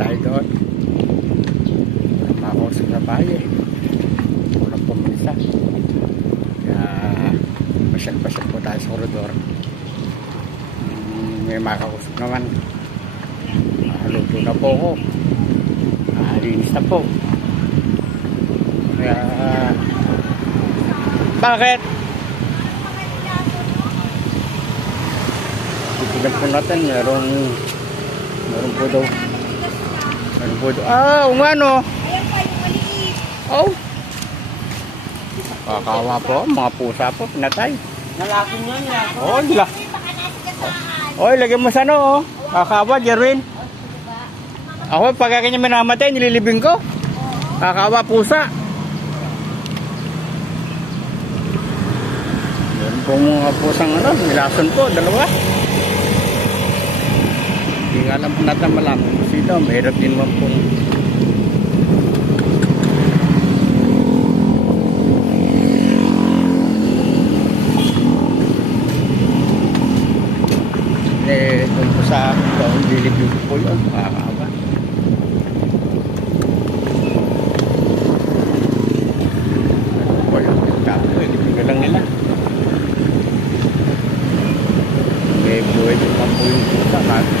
tayo doon. Makausap na tayo eh. Walang pumunta. Kaya pasyal-pasyal po tayo sa koridor. May makausap naman. Luto na po ako. Linis na po. Kaya bakit? Titignan po natin. Meron po daw. Meron po daw. Oo nga no. Ayan pa yung maliit. Oh. Kakawa po. Mga pusa po. Pinatay. Lalaki nyo niya. Oh, nila. Baka nasa gasaan. Oh, lagyan mo sa ano oh. Kakawa, Jerwin. Ako, pag kanya minamatay, nililibing ko. Kakawa, pusa. Yan po mga pusang ano, nilason po, dalawa. Hindi nga alam po natin malaman kung sino. Mahirap din naman pong doon po sa nililibing ko po yun. Kakawa. Lang nila. May buhay din pa po yung pusa natin.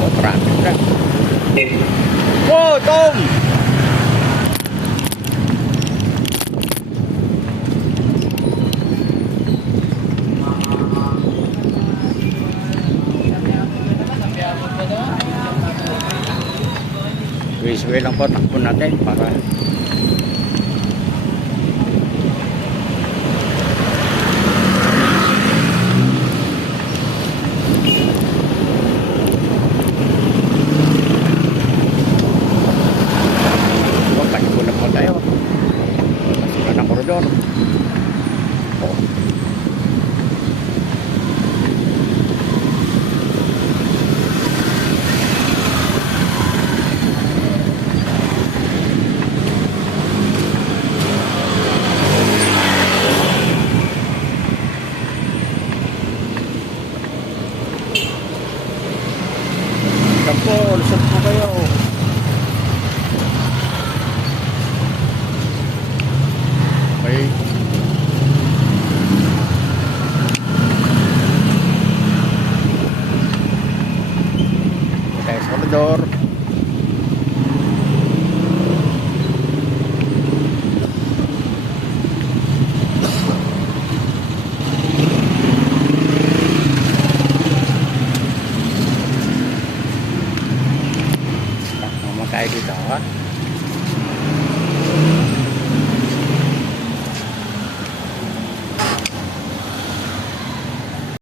O, traffic ka. Oh, Tom! Way lang po, takbo natin para takbo na po tayo. Masuk na koridor. Oh. Po, lusot po kayo. Okay. Tayo sa koridor. Tayo dito ha.